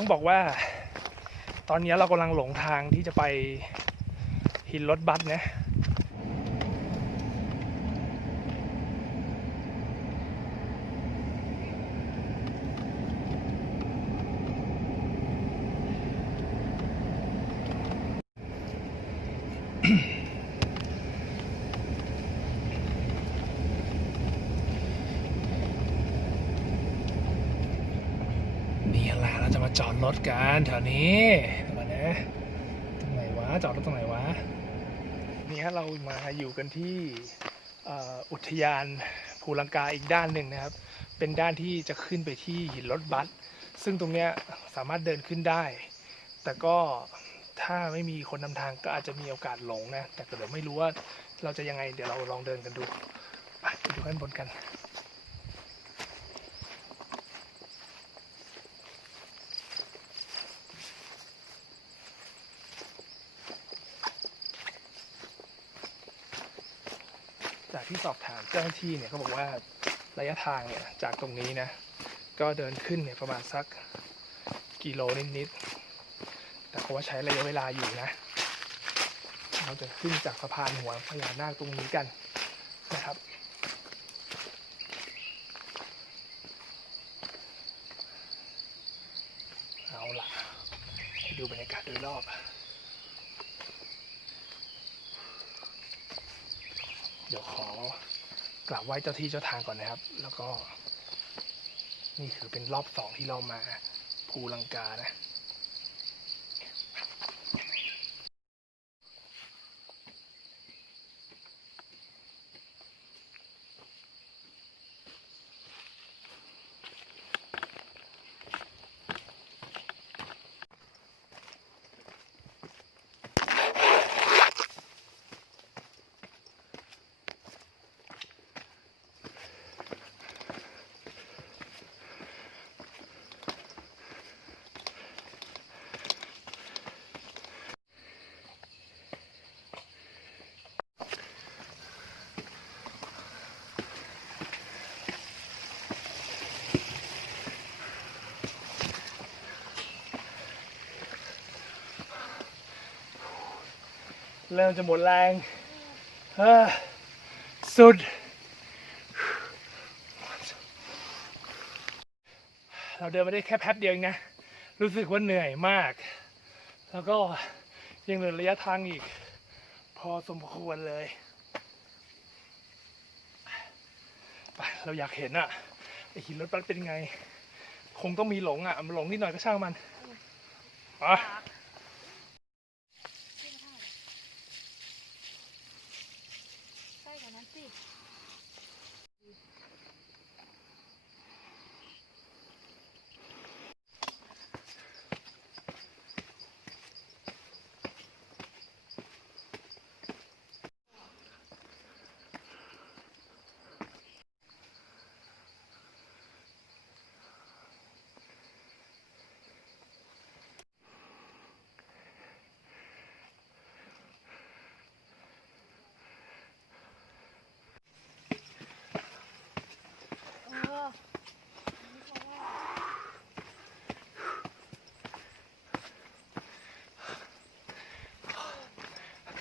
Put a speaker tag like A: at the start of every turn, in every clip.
A: ต้องบอกว่า ตอนนี้เรากำลังหลงทางที่จะไปหินรถบัสนะ นี่แหละเราจะมาจอดรถ กันแถวนี้เดี๋ยวก่อนะตรงไหนวะจอดรถตรงไหนวะนี่ฮะเรามาอยู่กันที่อุทยานภูลังกาอีกด้านหนึ่งนะครับ เป็นด้านที่จะขึ้นไปที่หินรถบัสซึ่งตรงเนี้ยสามารถเดินขึ้นได้ แต่ก็ถ้าไม่มีคนนำทางก็อาจจะมีโอกาสหลงนะ แต่ก็เดี๋ยวไม่รู้ว่าเราจะยังไงเดี๋ยวเราลองเดินกันดูไปดูข้างบนกัน ที่สอบถามเจ้าหน้าที่เนี่ยเขาบอกว่าระยะทางเนี่ยจากตรงนี้นะ ก็เดินขึ้นเนี่ยประมาณสักกิโลนิดๆแต่เขาว่าใช้ระยะเวลาอยู่นะ เราจะขึ้นจากสะพานหัวพญานาคตรงนี้กันนะครับ เอาล่ะให้ดูบรรยากาศโดยรอบ เดี๋ยวขอกราบ ไหว้เจ้าที่เจ้าทางก่อนนะครับ แล้วก็ นี่คือเป็นรอบสองที่เรามาภูลังกานะ เริ่มจะหมดแรงสุด เราเดินมาได้แค่แป๊บเดียวเองนะ รู้สึกว่าเหนื่อยมาก แล้วก็ยังเหลือระยะทางอีก พอสมควรเลยไปเราอยากเห็นอะไอหินรถบัสเป็นไง คงต้องมีหลงอะมันหลงนิดหน่อยก็ช่างมันอะ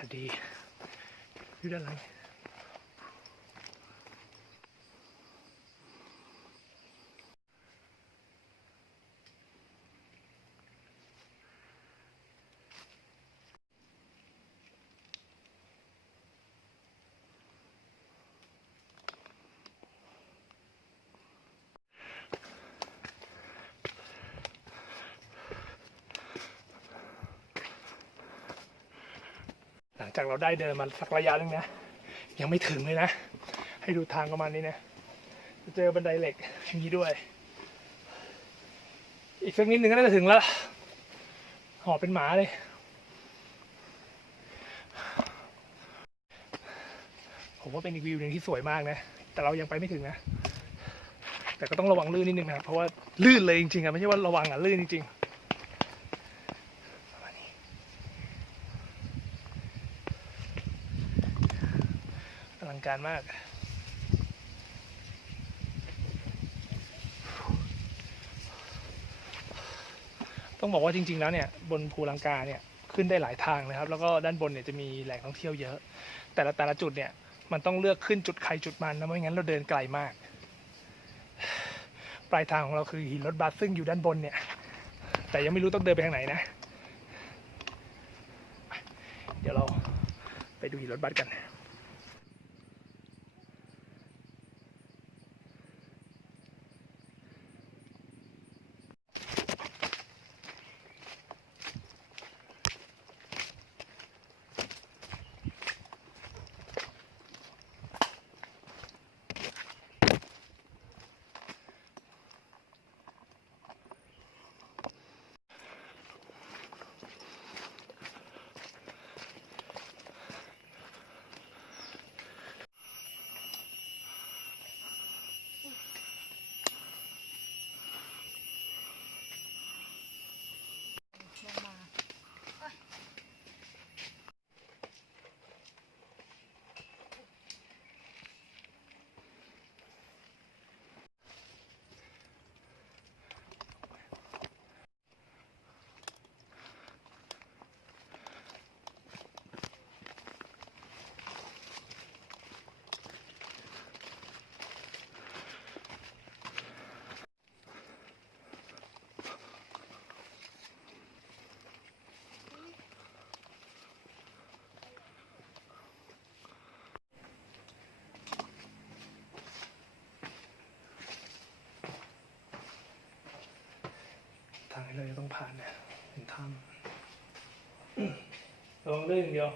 B: อา
A: กาศดีอยู่ด้านหลั งหลังจากเราได้เดินมาสักระยะนึงนะ ยังไม่ถึงเลยนะ ให้ดูทางประมาณนี้นะ จะเจอบันไดเหล็กอย่างนี้ด้วย อีกสักนิดหนึ่งก็น่าจะถึงแล้วหอบเป็นหมาเลย ผมว่าเป็นอีกวิวหนึ่งที่สวยมากนะ แต่เรายังไปไม่ถึงนะ แต่ก็ต้องระวังลื่นนิดนึงนะครับ เพราะว่าลื่นเลยจริงๆอะไม่ใช่ว่าระวังอะลื่นจริงๆประมาณนี้อ ลังการมาก ต้องบอกว่าจริง ๆ แล้วเนี่ยบนภูลังกาเนี่ยขึ้นได้หลายทางนะครับ แล้วก็ด้านบนเนี่ยจะมีแหล่งท่องเที่ยวเยอะ แต่ละแต่ละจุดเนี่ยมันต้องเลือกขึ้นจุดใครจุดมันนะไม่งั้นเราเดินไกลมาก ปลายทางของเราคือหินรถบัสซึ่งอยู่ด้านบนเนี่ย แต่ยังไม่รู้ต้องเดินไปทางไหนนะ เดี๋ยวเราไปดูหินรถบัสกันางที่เราจะต้องผ่านเนี่ยเป็นถ้ำอืมระวังเรื่อย่างเดียว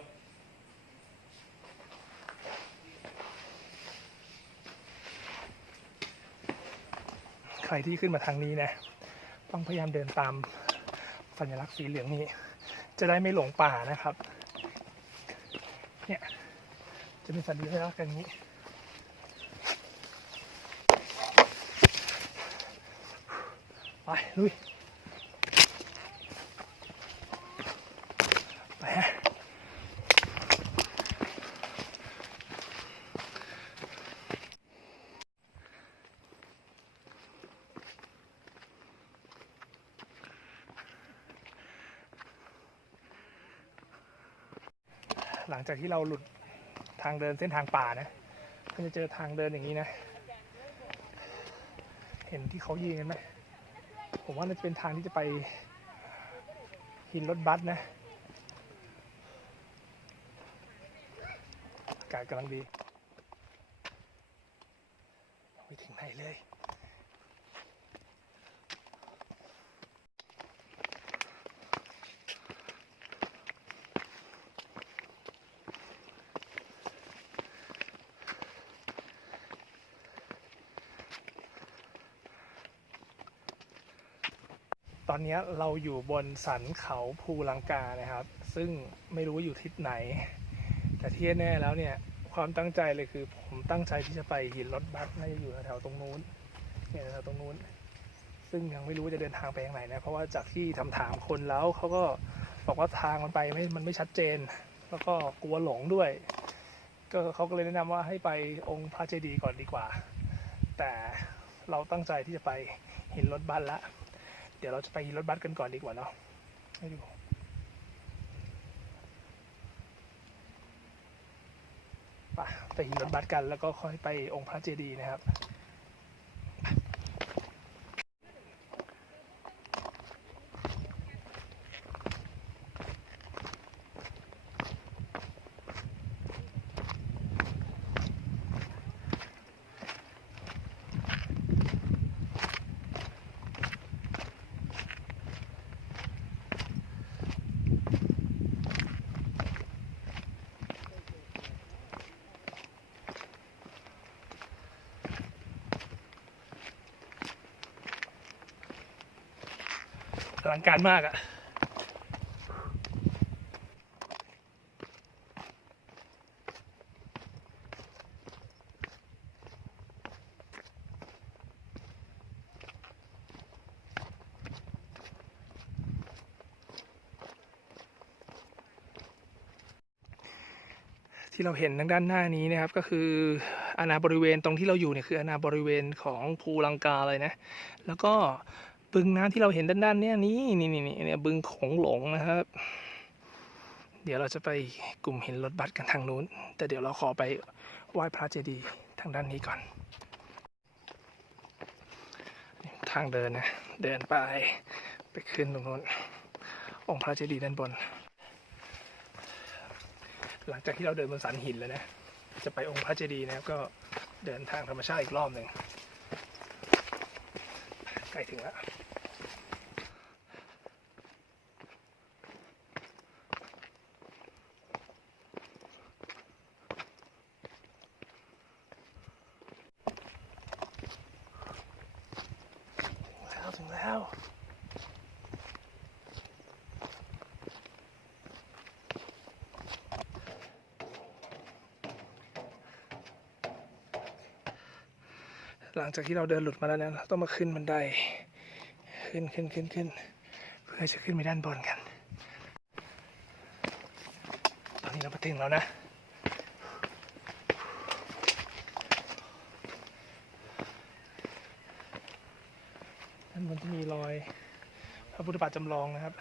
A: ใครที่ขึ้นมาทางนี้นะ ต้องพยายามเดินตามสัญลักษณ์สีเหลืองนี้ จะได้ไม่หลงป่านะครับ เนี่ย จะเป็นสัญลักษณ์อย่างนี้ ไปลุย ไปฮะหลังจากที่เราหลุดทางเดินเส้นทางป่านะก็จะเจอทางเดินอย่างนี้นะ เห็นที่เขายืนกันไหมผมว่าน่าจะเป็นทางที่จะไปหินรถบัสนะ อา กาศกำลังดีไม่ถึงไหนเลย ตอนนี้เราอยู่บนสันเขาภูลังกานะครับ ซึ่งไม่รู้ว่าอยู่ทิศไหน แต่ที่แน่แล้วเนี่ย ความตั้งใจเลยคือ ผมตั้งใจที่จะไปหินรถบัสน่าจะอยู่แถวๆตรงนู้นเนี่ยแถวๆตรงนู้น ซึ่งยังไม่รู้ว่าจะเดินทางไปทางไหนนะ เพราะว่าจากที่ทำถามคนแล้วเขาก็บอกว่าทางมันไปไม่มันไม่ชัดเจน แล้วก็กลัวหลงด้วย ก็เขาก็เลยแนะนำว่าให้ไปองค์พระเจดีย์ก่อนดีกว่า แต่เราตั้งใจที่จะไปหินรถบัสละ เดี๋ยวเราจะไปหินรถบัสกันก่อนดีกว่าเนาะให้ดู ไปไปรถบัสกัน แล้วก็ค่อยไปองค์พระเจดีย์นะครับ ลังการมากอะที่เราเห็นทางด้านหน้านี้นะครับก็คืออาณาบริเวณตรงที่เราอยู่เนี่ยคืออาณาบริเวณของภูลังกาเลยนะ แล้วก็ บึงน้ำที่เราเห็นด้านๆเนี่ยนี่นี่นี่นี่เนี่ยบึงโขงหลงนะครับ เดี๋ยวเราจะไปกลุ่มเห็นรถบัสกันทางนู้น แต่เดี๋ยวเราขอไปไหว้พระเจดีย์ทางด้านนี้ก่อน ทางเดินนะ เดินไปไปขึ้นตรงนู้น องค์พระเจดีย์ด้านบน หลังจากที่เราเดินบนสันหินแล้วนะ จะไปองค์พระเจดีย์นะครับก็เดินทางธรรมชาติอีกรอบหนึ่งใกล้ถึงแล้ว ถึงแล้วถึงแล้ว หลังจากที่เราเดินหลุดมาแล้วนะเราต้องมาขึ้นบันได ขึ้นขึ้นขึ้นขึ้น เพื่อจะขึ้นไปด้านบนกัน ตอนนี้เรามาถึงแล้วนะด้านบนจะมีรอยพระพุทธบาทจำลองนะครับ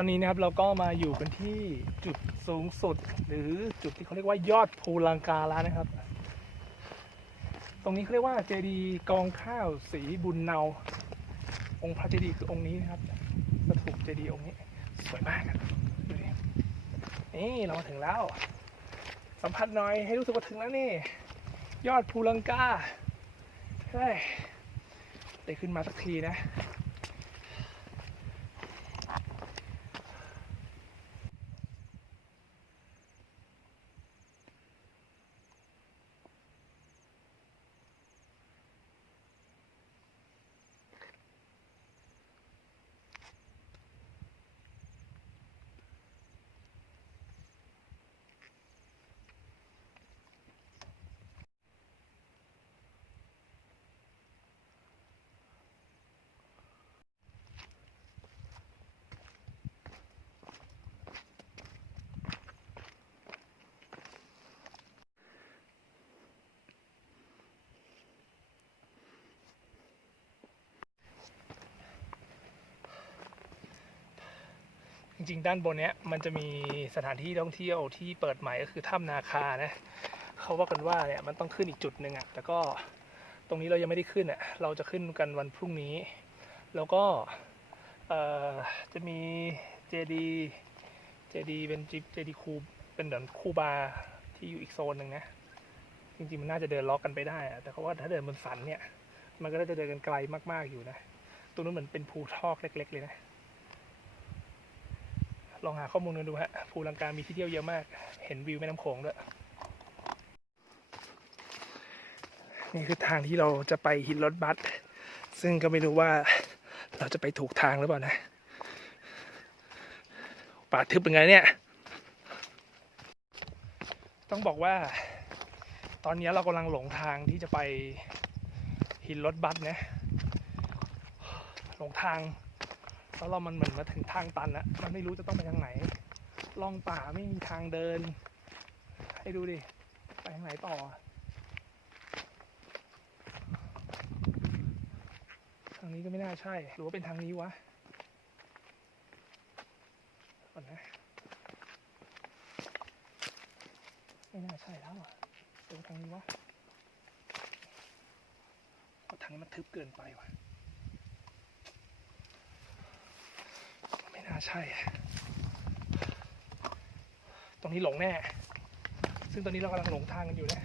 A: ตอนนี้นะครับเราก็มาอยู่กันที่จุดสูงสุด หรือจุดที่เขาเรียกว่ายอดภูลังกาแล้วนะครับ ตรงนี้เขาเรียกว่าเจดีย์กองข้าวสีบุญเนา องค์พระเจดีย์คือองค์นี้นะครับสถูปเจดีย์องค์นี้สวยมากครับดูดินี่เรามาถึงแล้ว สัมผัสหน่อยให้รู้สึกว่าถึงแล้วนี่ ยอดภูลังกาเฮ้ยได้ขึ้นมาสักทีนะ จริงๆ ด้านบนเนี้ยมันจะมีสถานที่ท่องเที่ยวที่เปิดใหม่ก็คือถ้ำนาคานะเขาว่ากันว่าเนี่ยมันต้องขึ้นอีกจุดหนึ่งอะแต่ก็ตรงนี้เรายังไม่ได้ขึ้นอะเราจะขึ้นกันวันพรุ่งนี้ แล้วก็จะมีเจดีเจดีเป็นจิเจดีคูเป็นเหมือนคูบาที่อยู่อีกโซนหนึ่งนะจริงๆมันน่าจะเดินล็อกกันไปได้อะแต่เขาว่าถ้าเดินบนสันเนี่ย มันก็จะเดินกันไกลมากๆอยู่นะ ตรงนู้นเหมือนเป็นภูทอกเล็ก ๆ เลยนะ ลองหาข้อมูลกันดูฮะภูลังกามีที่เที่ยวเยอะมาก เห็นวิวแม่น้ำโขงด้วย นี่คือทางที่เราจะไปฮิตรถบัส ซึ่งก็ไม่รู้ว่าเราจะไปถูกทางหรือเปล่านะ ป่าทึบเป็นไงเนี่ย ต้องบอกว่า ตอนนี้เรากำลังหลงทางที่จะไปฮิตรถบัสนะ หลงทาง แล้วเรามันเหมือนมาถึงทางตันแล้วมันไม่รู้จะต้องไปทางไหนล่องป่าไม่มีทางเดิน ให้ดูดิ ไปทางไหนต่อทางนี้ก็ไม่น่าใช่ หรือว่าเป็นทางนี้วะก่อนนะ ไม่น่าใช่แล้วอะหรือว่าทางนี้วะเพราะทางนี้มันทึบเกินไปว่ะ ไม่ น่าใช่ ตรงนี้หลงแน่ ซึ่งตอนนี้เรากำลังหลงทางกันอยู่นะ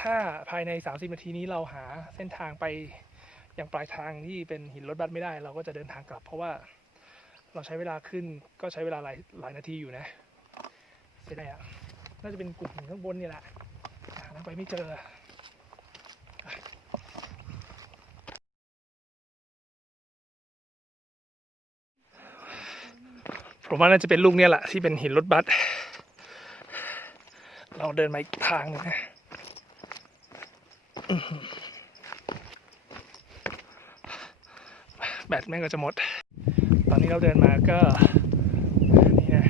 A: ถ้าภายใน 30 นาทีนี้เราหาเส้นทางไปยังปลายทางที่เป็นหินรถบัสไม่ได้ เราก็จะเดินทางกลับ เพราะว่าเราใช้เวลาขึ้นก็ใช้เวลาหลายหลายนาทีอยู่นะเสียดายอะน่าจะเป็นกลุ่มหินข้างบนนี่แหละหาทางไปไม่เจอ ผมว่าน่าจะเป็นลูกเนี่ยแหละที่เป็นหินรถบัสเราเดินมาอีกทางหนึงนะแบตแม่งก็จะหมด ตอนนี้เราเดินมาก็นี่นะ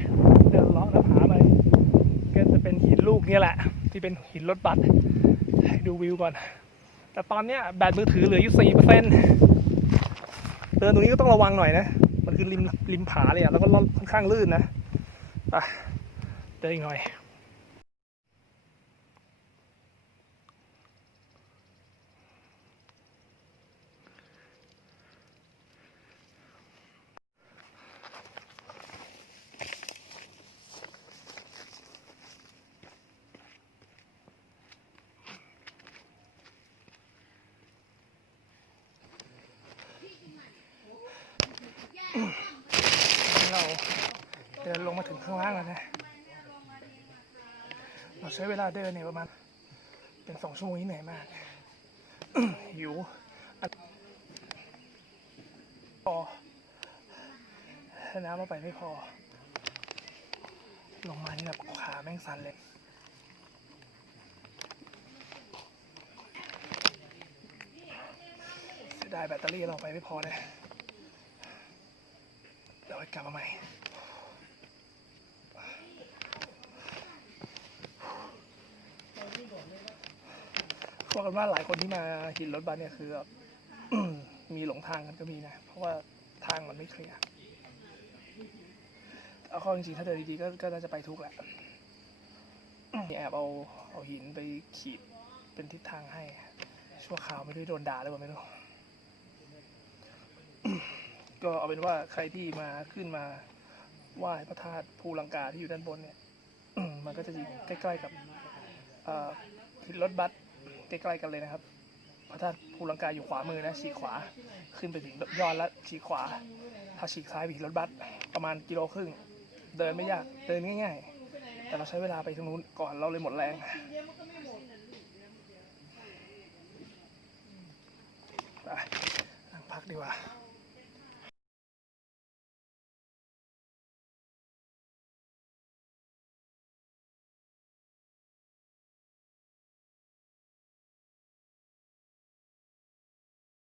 A: เดินเลาะหน้าผาไปก็จะเป็นหินลูกเนี่ยแหละ ที่เป็นหินรถบัสให้ดูวิวก่อน แต่ตอนเนี้ยแบตมือถือเหลืออยู่สี่เปอร์เซ็นต์เดินตรงนี้ก็ต้องระวังหน่อยนะ มันคือริมริมผาเลยอะแล้วก็ล่อนค่อนข้างลื่นนะไปเดินอีกหน่อย เรา เดินลงมาถึงข้างล่างแล้วนะ เราใช้เวลาเดินเนี่ยประมาณ เป็นสองชั่วโมงที่เหนื่อยมากหิวพอน้ำเราไปไม่พอ ลงมานี่แบบขาแม่งสั่นเลยเสียดายแบตเตอรี่เราไปไม่พอเลยเดี๋ยวไว้กลับมาใหม่ บอกกันว่าหลายคนที่มาหินรถบัสเนี่ยคือแบบมีหลงทางกันก็มีนะ เพราะว่าทางมันไม่เคลียร์เอาข้อจริงๆถ้าเดินดีๆก็ก็น่าจะไปทุกแหละมีแอบเอาเอาหินไปขีดเป็นทิศทางให้ ชั่วคราวไม่ได้โดนด่าเลยว่าไม่รู้ก็เอาเป็นว่าใครที่มาขึ้นมาไหว้พระธาตุภูลังกาที่อยู่ด้านบนเนี่ยมันก็จะอยู่ใกล้ๆกับหินรถบัส ใกล้ๆกันเลยนะครับพระธาตุภูลังกาอยู่ขวามือนะฉีกขวาขึ้นไปถึงยอดแล้วฉีกขวา ถ้าฉีกซ้ายไปถึงรถบัสประมาณกิโลครึ่ง เดินไม่ยากเดินง่าย ๆ แต่เราใช้เวลาไปทางนู้นก่อนเราเลยหมดแรงไปนั่งพักดีกว่า